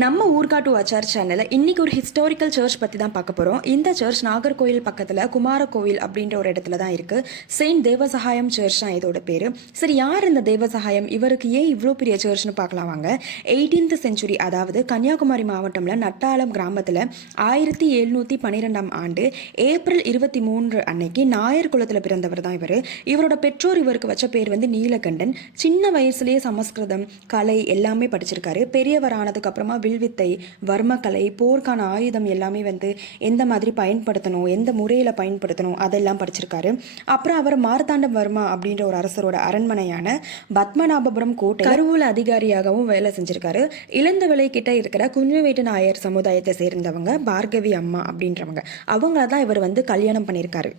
நம்ம ஊர்காட்டு ஆச்சார் சேனலில் இன்றைக்கி ஒரு ஹிஸ்டாரிக்கல் சர்ச் பற்றி தான் பார்க்க போகிறோம். இந்த சர்ச் நாகர்கோயில் பக்கத்தில் குமாரகோவில் அப்படின்ற ஒரு இடத்துல தான் இருக்குது. செயின்ட் தேவசகாயம் சர்ச் தான் இதோட பேர். சரி, யார் இந்த தேவசகாயம்? இவருக்கு ஏன் இவ்வளோ பெரிய சர்ச்னு பார்க்கலாம் வாங்க. 18th செஞ்சுரி, அதாவது கன்னியாகுமரி மாவட்டமில் நட்டாளம் கிராமத்தில் 1712ஆம் ஆண்டு ஏப்ரல் 23 அன்னைக்கு நாயர் குலத்தில் பிறந்தவர் தான் இவர். இவரோட பெற்றோர் இவருக்கு வச்ச பேர் வந்து நீலகண்டன். சின்ன வயசுலேயே சமஸ்கிருதம், கலை எல்லாமே படிச்சிருக்காரு. பெரியவர் ஆனதுக்கு அப்புறமா வில்வித்தை, வர்மக்கலை, போர்க்கான ஆயுதம் எல்லாமே வந்து எந்த மாதிரி பயன்படுத்தணும், எந்த முறையில் பயன்படுத்தணும் அதெல்லாம் படிச்சிருக்காரு. அப்புறம் அவர் மார்த்தாண்டம் வர்மா அப்படின்ற ஒரு அரசரோட அரண்மனையான பத்மநாபபுரம் கோட்டை கருவூல அதிகாரியாகவும் வேலை செஞ்சிருக்காரு. இளந்தவளை கிட்ட இருக்கிற குஞ்சுவேட்டு நாயர் சமுதாயத்தை சேர்ந்தவங்க பார்கவி அம்மா அப்படின்றவங்க, அவங்கள தான் இவர் வந்து கல்யாணம் பண்ணியிருக்காரு.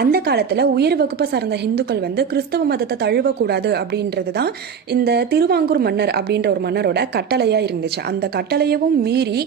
அந்த காலத்தில் உயர் வகுப்பை சார்ந்த ஹிந்துக்கள் வந்து கிறிஸ்தவ மதத்தை தழுவக்கூடாது அப்படின்றது தான் இந்த திருவாங்கூர் மன்னர் அப்படின்ற ஒரு மன்னரோட கட்டளையாக இருந்துச்சு. அந்த கட்டளையவும் மீறி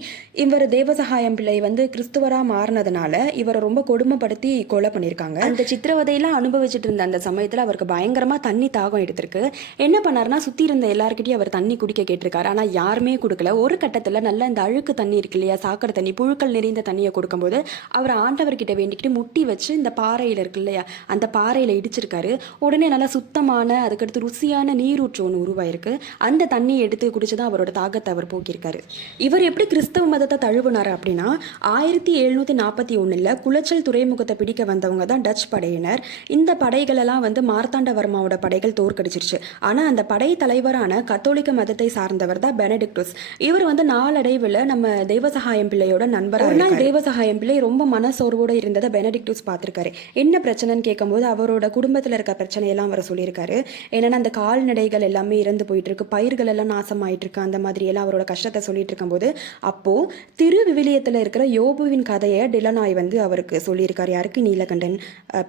இவர் தேவசகாயம் பிள்ளை வந்து கிறிஸ்துவராக மாறினதுனால இவரை ரொம்ப கொடுமைப்படுத்தி கொலை பண்ணியிருக்காங்க. அந்த சித்திரவதையெல்லாம் அனுபவிச்சுட்டு இருந்த அந்த சமயத்தில் அவருக்கு பயங்கரமாக தண்ணி தாகம் எடுத்திருக்கு. என்ன பண்ணாருன்னா, சுற்றி இருந்த எல்லாருக்கிட்டையும் அவர் தண்ணி குடிக்க கேட்டிருக்காரு. ஆனால் யாருமே கொடுக்கல. ஒரு கட்டத்தில் நல்ல இந்த அழுக்கு தண்ணி இருக்கு இல்லையா, சாக்கடை தண்ணி, புழுக்கள் நிறைந்த தண்ணியை கொடுக்கும்போது அவர் ஆண்டவர்கிட்ட வேண்டிக்கிட்டு முட்டி வச்சு இந்த பாறையில் இருக்கு இல்லையா, அந்த பாறையில் இடிச்சிருக்காரு. உடனே நல்லா சுத்தமான, அதுக்கடுத்து ருசியான நீரூற்று ஒன்று உருவாயிருக்கு. அந்த தண்ணியை எடுத்து குடிச்சுதான் அவரோட தாகத்தை அவர் போக்கியிருக்காரு. இவர் எப்படி கிறிஸ்தவ மதத்தை தழுவினார் அப்படின்னா, 1741 குளச்சல் துறைமுகத்தை பிடிக்க வந்தவங்க தான் டச் படையினர். இந்த படைகளெல்லாம் வந்து மார்த்தாண்டவர்மாவோட படைகள் தோற்கடிச்சிருச்சு. ஆனால் அந்த படை தலைவரான கத்தோலிக்க மதத்தை சார்ந்தவர் தான் பெனடிக்டஸ். இவர் வந்து நாளடைவில் நம்ம தேவசகாயம் பிள்ளையோட நண்பர். ஒரு நாள் தேவசகாயம் பிள்ளை ரொம்ப மனசோர்வோடு இருந்ததை பெனடிக்டஸ் பார்த்துருக்காரு. என்ன பிரச்சனைன்னு கேட்கும்போது அவரோட குடும்பத்தில் இருக்க பிரச்சனையெல்லாம் அவர் சொல்லியிருக்காரு. என்னென்னா, அந்த கால்நடைகள் எல்லாமே இறந்து போயிட்டு இருக்கு, பயிர்கள் எல்லாம் நாசமாயிட்டு இருக்கு, அந்த மாதிரி எல்லாம் அவரோட கஷ்டத்தை சொல்லிட்டு இருக்கும்போது அப்போது திருவிவிலியத்தில் இருக்கிற யோபுவின் கதையை டிலனாய் வந்து அவருக்கு சொல்லியிருக்காரு. யாருக்கு? நீலகண்டன்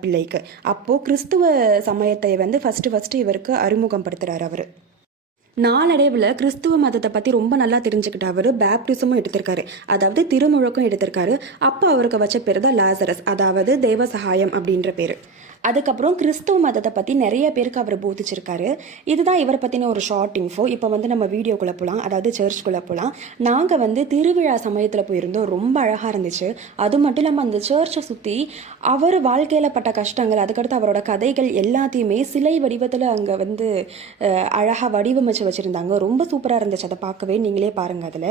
பிள்ளைக்கு. அப்போது கிறிஸ்துவ சமயத்தை வந்து ஃபஸ்ட்டு இவருக்கு அறிமுகப்படுத்துகிறார் அவர். நாளடைவில் கிறிஸ்துவ மதத்தை பற்றி ரொம்ப நல்லா தெரிஞ்சுக்கிட்ட அவர் பேப்டிசமும் எடுத்திருக்காரு, அதாவது திருமுழுக்கும் எடுத்திருக்காரு. அப்போ அவருக்கு வச்ச பேர் தான் லாசரஸ், அதாவது தேவசகாயம் அப்படின்ற பேர். அதுக்கப்புறம் கிறிஸ்துவ மதத்தை பற்றி நிறைய பேருக்கு அவர் போதிச்சிருக்காரு. இதுதான் இவரை பற்றின ஒரு ஷார்ட் இன்ஃபோ. இப்போ வந்து நம்ம வீடியோக்குள்ளே போகலாம், அதாவது சர்ச்சுக்குள்ளே போகலாம். நாங்கள் வந்து திருவிழா சமயத்தில் போயிருந்தோம், ரொம்ப அழகாக இருந்துச்சு. அது மட்டும் இல்லாமல் அந்த சர்ச்சை சுற்றி அவர் வாழ்க்கையில் பட்ட கஷ்டங்கள், அதுக்கடுத்து அவரோட கதைகள் எல்லாத்தையுமே சிலை வடிவத்தில் அங்கே வந்து அழகாக வடிவமைச்சு வச்சுருந்தாங்க. ரொம்ப சூப்பராக இருந்துச்சு அதை பார்க்கவே. நீங்களே பாருங்கள். அதில்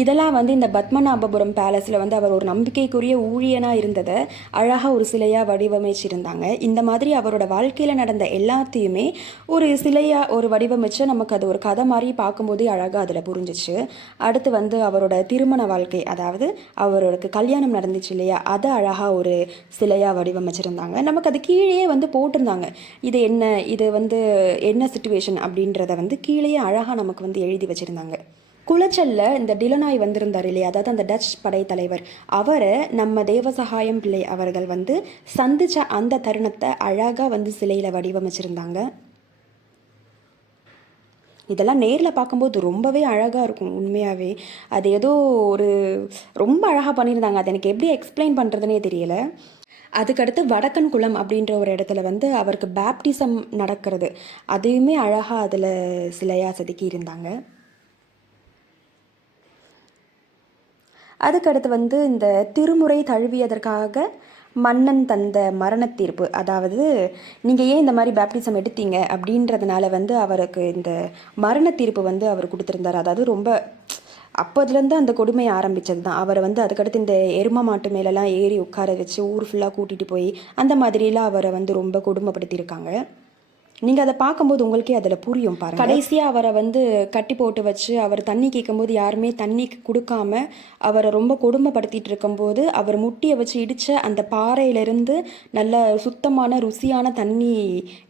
இதெல்லாம் வந்து இந்த பத்மநாபபுரம் பேலஸில் வந்து அவர் ஒரு நம்பிக்கைக்குரிய ஊழியனாக இருந்ததை அழகாக ஒரு சிலையாக வடிவமைச்சிருந்தாங்க. இந்த மாதிரி அவரோட வாழ்க்கையில் நடந்த எல்லாத்தையுமே ஒரு சிலையாக ஒரு வடிவமைச்சு நமக்கு அது ஒரு கதை மாதிரி பார்க்கும்போதே அழகாக அதில் புரிஞ்சிச்சு. அடுத்து வந்து அவரோட திருமண வாழ்க்கை, அதாவது அவரோட கல்யாணம் நடந்துச்சு இல்லையா, அதை அழகாக ஒரு சிலையாக வடிவமைச்சிருந்தாங்க. நமக்கு அது கீழே வந்து போட்டிருந்தாங்க, இது என்ன, இது வந்து என்ன சிச்சுவேஷன் அப்படின்றத வந்து கீழே அழகாக நமக்கு வந்து எழுதி வச்சுருந்தாங்க. குளச்சல்ல இந்த டிலனாய் வந்திருந்தார் இல்லையா, அதாவது அந்த டச் படைத்தலைவர், அவரை நம்ம தேவசகாயம் பிள்ளை அவர்கள் வந்து சந்திச்ச அந்த தருணத்தை அழகாக வந்து சிலையில் வடிவமைச்சிருந்தாங்க. இதெல்லாம் நேரில் பார்க்கும்போது ரொம்பவே அழகாக இருக்கும் உண்மையாகவே. அது ஏதோ ஒரு ரொம்ப அழகாக பண்ணியிருந்தாங்க. அது எனக்கு எப்படி எக்ஸ்பிளைன் பண்ணுறதுனே தெரியலை. அதுக்கடுத்து வடக்கன் குளம் அப்படின்ற ஒரு இடத்துல வந்து அவருக்கு பேப்டிசம் நடக்கிறது, அதையுமே அழகாக அதில் சிலையாக செதுக்கி இருந்தாங்க. அதுக்கடுத்து வந்து இந்த திருமுறை தழுவியதற்காக மன்னன் தந்த மரண தீர்ப்பு, அதாவது நீங்கள் ஏன் இந்த மாதிரி பேப்டிசம் எடுத்தீங்க அப்படின்றதுனால வந்து அவருக்கு இந்த மரண தீர்ப்பு வந்து அவர் கொடுத்துருந்தார். அதாவது ரொம்ப அப்போதுலேருந்து அந்த கொடுமை ஆரம்பித்தது தான். அவரை வந்து அதுக்கடுத்து இந்த எரும மாட்டு மேலெல்லாம் ஏறி உட்கார வச்சு ஊர் ஃபுல்லாக கூட்டிகிட்டு போய் அந்த மாதிரிலாம் அவரை வந்து ரொம்ப கொடுமைப்படுத்தியிருக்காங்க. நீங்கள் அதை பார்க்கும்போது உங்களுக்கே அதில் புரியும் பாருங்கள். கடைசியாக அவரை வந்து கட்டி போட்டு வச்சு அவர் தண்ணி கேட்கும்போது யாருமே தண்ணி கொடுக்காம அவரை ரொம்ப கொடுமைப்படுத்திட்டு இருக்கும்போது அவர் முட்டியை வச்சு இடித்த அந்த பாறையிலிருந்து நல்ல சுத்தமான ருசியான தண்ணி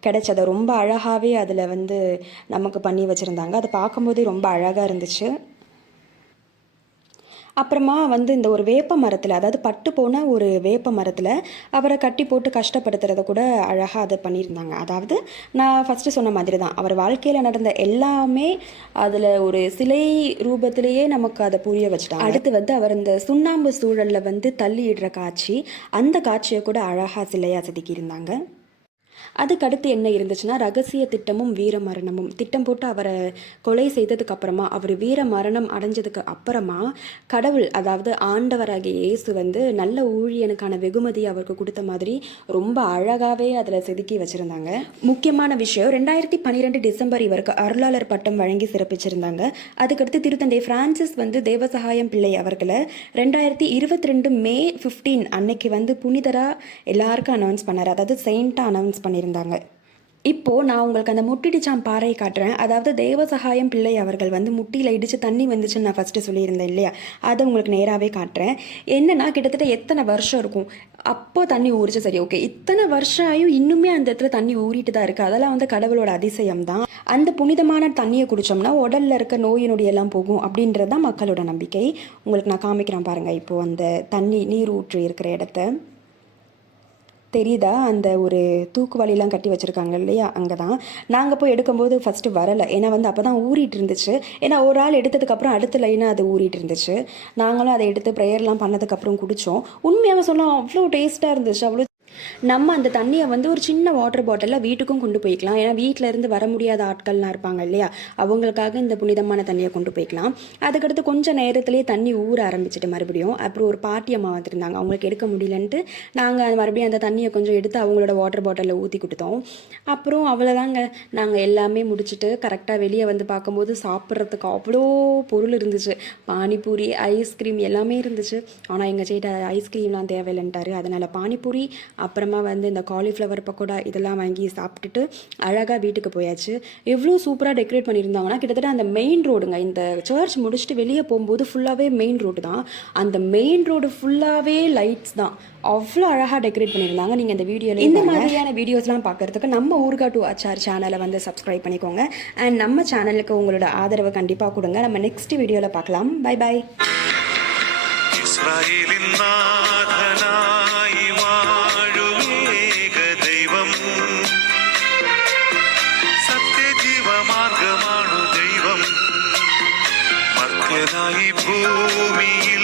கிடைச்சதை ரொம்ப அழகாகவே அதில் வந்து நமக்கு பண்ணி வச்சுருந்தாங்க. அதை பார்க்கும்போதே ரொம்ப அழகாக இருந்துச்சு. அப்புறமா வந்து இந்த ஒரு வேப்ப மரத்தில், அதாவது பட்டு போன ஒரு வேப்ப மரத்தில் அவரை கட்டி போட்டு கஷ்டப்படுத்துறத கூட அழகாக அதை பண்ணியிருந்தாங்க. அதாவது நான் ஃபஸ்ட்டு சொன்ன மாதிரி தான், அவர் வாழ்க்கையில் நடந்த எல்லாமே அதில் ஒரு சிலை ரூபத்திலேயே நமக்கு அதை புரிய வச்சுட்டாங்க. அடுத்து வந்து அவர் இந்த சுண்ணாம்பு சூழலில் வந்து தள்ளியிடுற காட்சி, அந்த காட்சியை கூட அழகாக சிலையாக செதுக்கியிருந்தாங்க. அதுக்கடுத்து என்ன இருந்துச்சுன்னா, ரகசிய திட்டமும் வீர மரணமும். திட்டம் போட்டு அவரை கொலை செய்ததுக்கு அப்புறமா, அவர் வீர மரணம் அடைஞ்சதுக்கு அப்புறமா கடவுள், அதாவது ஆண்டவராகிய இயேசு வந்து நல்ல ஊழியனுக்கான வெகுமதி அவருக்கு கொடுத்த மாதிரி ரொம்ப அழகாகவே அதில் செதுக்கி வச்சுருந்தாங்க. முக்கியமான விஷயம், 2012 டிசம்பர் இவருக்கு அருளாளர் பட்டம் வழங்கி சிறப்பிச்சிருந்தாங்க. அதுக்கடுத்து திருத்தந்தை பிரான்சிஸ் வந்து தேவசகாயம் பிள்ளை அவர்களை 2022 மே 15 அன்னைக்கு வந்து புனிதராக எல்லாருக்கும் அனௌன்ஸ் பண்ணார். அதாவது செயின்ட்டாக அனௌன்ஸ் பண்ணியிருந்தாங்க. இப்போது நான் உங்களுக்கு அந்த முட்டிடிச்சான் பாறை காட்டுறேன். அதாவது தேவசகாயம் பிள்ளை அவர்கள் வந்து முட்டியில் இடித்து தண்ணி வந்துச்சுன்னு நான் ஃபஸ்ட்டு சொல்லியிருந்தேன் இல்லையா, அதை உங்களுக்கு நேராகவே காட்டுறேன். என்னென்னா, கிட்டத்தட்ட எத்தனை வருஷம் இருக்கும் அப்போ தண்ணி ஊறிச்சு, சரி ஓகே, இத்தனை வருஷம் ஆயும் இன்னுமே அந்த இடத்துல தண்ணி ஊறிட்டு தான் இருக்குது. அதெல்லாம் வந்து கடவுளோட அதிசயம் தான். அந்த புனிதமான தண்ணியை குடித்தோம்னா உடலில் இருக்க நோய் நொடியெல்லாம் போகும் அப்படின்றது தான் மக்களோட நம்பிக்கை. உங்களுக்கு நான் காமிக்கிறேன் பாருங்கள். இப்போது அந்த தண்ணி நீர் ஊற்று இருக்கிற இடத்த தெரியுதா, அந்த ஒரு தூக்குவாளிலாம் கட்டி வச்சுருக்காங்க இல்லையா, அங்கே தான் நாங்கள் போய் எடுக்கும்போது ஃபஸ்ட்டு வரலை. ஏன்னா வந்து அப்போ தான் ஊறிட்டு இருந்துச்சு. ஏன்னா ஒரு ஆள் எடுத்ததுக்கப்புறம் அடுத்த லைனாக அது ஊறிட்டு இருந்துச்சு. நாங்களும் அதை எடுத்து ப்ரேயர்லாம் பண்ணதுக்கப்புறம் குடித்தோம். உண்மையாக சொல்லலாம், அவ்வளோ டேஸ்ட்டாக இருந்துச்சு. அவ்வளோ நம்ம அந்த தண்ணியை வந்து ஒரு சின்ன வாட்டர் பாட்டிலில் வீட்டுக்கும் கொண்டு போய்க்கலாம். ஏன்னா வீட்டில் இருந்து வர முடியாத ஆட்கள்லாம் இருப்பாங்க இல்லையா, அவங்களுக்காக இந்த புனிதமான தண்ணியை கொண்டு போய்க்கலாம். அதுக்கடுத்து கொஞ்சம் நேரத்துலேயே தண்ணி ஊற ஆரம்பிச்சிட்டு மறுபடியும். அப்புறம் ஒரு பாட்டி அம்மா வந்துருந்தாங்க, அவங்களுக்கு எடுக்க முடியலன்ட்டு நாங்கள் மறுபடியும் அந்த தண்ணியை கொஞ்சம் எடுத்து அவங்களோட வாட்டர் பாட்டிலில் ஊற்றி கொடுத்தோம். அப்புறம் அவ்வளோதாங்க, நாங்கள் எல்லாமே முடிச்சுட்டு கரெக்டாக வெளியே வந்து பார்க்கும்போது சாப்பிட்றதுக்கு அவ்வளோ பொருள் இருந்துச்சு. பானிபூரி, ஐஸ்கிரீம் எல்லாமே இருந்துச்சு. ஆனால் எங்கள் சேட்ட ஐஸ்கிரீம்லாம் தேவையில்லைன்ட்டாரு. அதனால் பானிபூரி, அப்புறமா வந்து இந்த காலிஃப்ளவர் பக்கோடா இதெல்லாம் வாங்கி சாப்பிட்டுட்டு அழகாக வீட்டுக்கு போயாச்சு. எவ்வளோ சூப்பராக டெக்கரேட் பண்ணியிருந்தாங்கன்னா, கிட்டத்தட்ட அந்த மெயின் ரோடுங்க, இந்த சர்ச் முடிச்சுட்டு வெளியே போகும்போது ஃபுல்லாகவே மெயின் ரோடு தான். அந்த மெயின் ரோடு ஃபுல்லாகவே லைட்ஸ் தான். அவ்வளோ அழகாக டெக்கரேட் பண்ணியிருந்தாங்க. நீங்கள் இந்த வீடியோவில் இந்த மாதிரியான வீடியோஸ்லாம் பார்க்குறதுக்கு நம்ம ஊர்கா டு ஆச்சார் சேனலை வந்து சப்ஸ்கிரைப் பண்ணிக்கோங்க. அண்ட் நம்ம சேனலுக்கு உங்களோட ஆதரவை கண்டிப்பாக கொடுங்க. நம்ம நெக்ஸ்ட் வீடியோவில் பார்க்கலாம். Bye bye. ഭൂമിയിൽ